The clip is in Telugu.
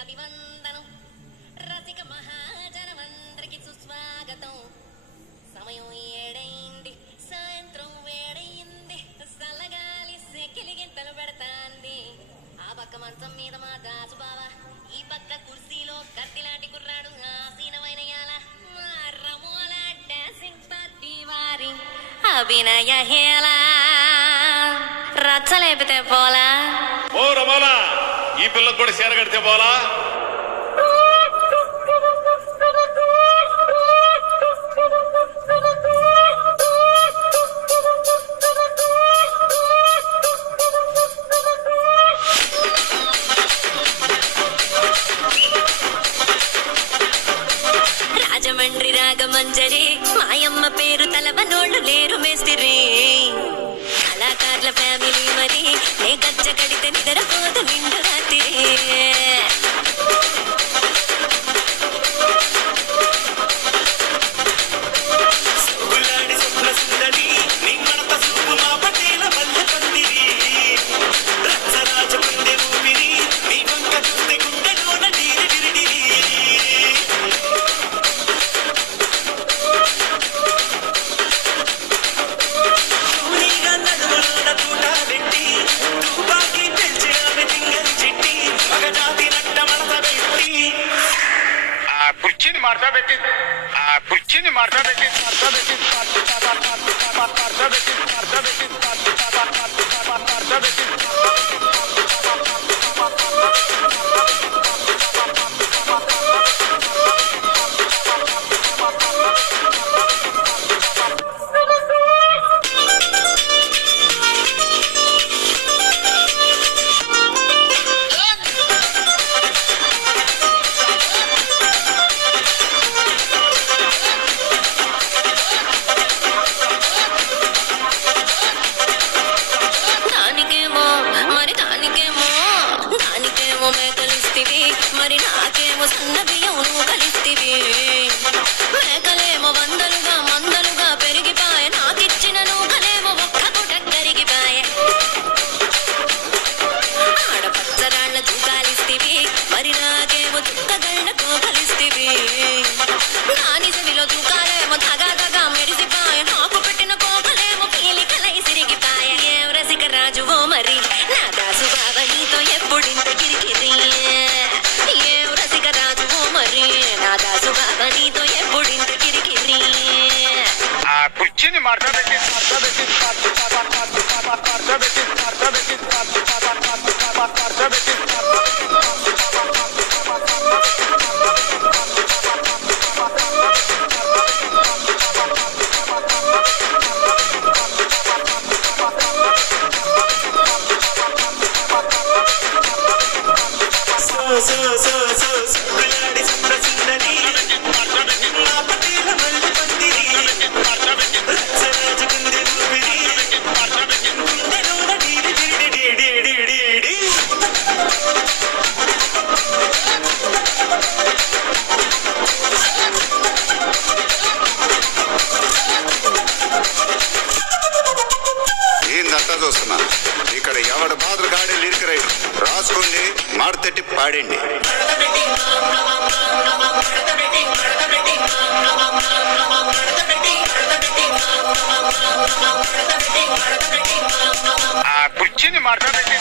అభివందనం రసిక మహాజనమందరికి సుస్వాగతం సమయం ఏడైంది సాయంత్రం వేడయింది చల్లగాలి సెకిలిగింతలు పెడతాంది ఆ పక్క మంచం మీద మా దాసు బావ ఈ పక్క కుర్సీలో కత్తిలాంటి కుర్రాడు ఆసీనమైన యాల మా రమోల డాన్సింగ్ పార్టీ వారి అభినయ హేళ రచ్చలేపితే పోలా ఓ రమోలా ఈ పిల్లకు కూడా చీర కడితే పోలా రాజమండ్రి రాగమంజరి మాయమ్మ పేరు తలవనోళ్ళు లేరు మేస్తిరి కళాకారుల ఫ్యామిలీ మరి నే గజ్జ కడితే నిద్రపోదు నిండు రాత్రి కుర్చీని మార్చబెట్టి మరి నాకేమో సన్న బియ్యం నువ్వు కలిస్తివి మేకలేమో వందలుగా మందలుగా పెరిగిపాయ నాకిచ్చిన నూకలేమో ఒక్క పూట కరిగిపాయ ఆడపచ్చరాళ్ల తూకాలిస్తివి మరి నాకేమో చుక్కగళ్ళ కోకలిస్తివి నాని చెవిలో తూకాలేమో తగాదగా మెరిసిపాయ నాకు పెట్టిన కోకలేమో పీలికలై సిరిగిపాయ ఏం రసిక రాజువో మరి నా దాసు బావ నీతో ఎప్పుడింత కిరికిరి నీతో ఎప్పుడింత కిరికిరి ఆ కుర్చీని మార్చబెట్టి చూస్తున్నా ఇక్కడ ఎవడ బాధలు గాడే లిరిక్ రైట్ రాసుకోండి మాడతెట్టి పాడండి ఆ కుర్చీని మార్చబెట్టి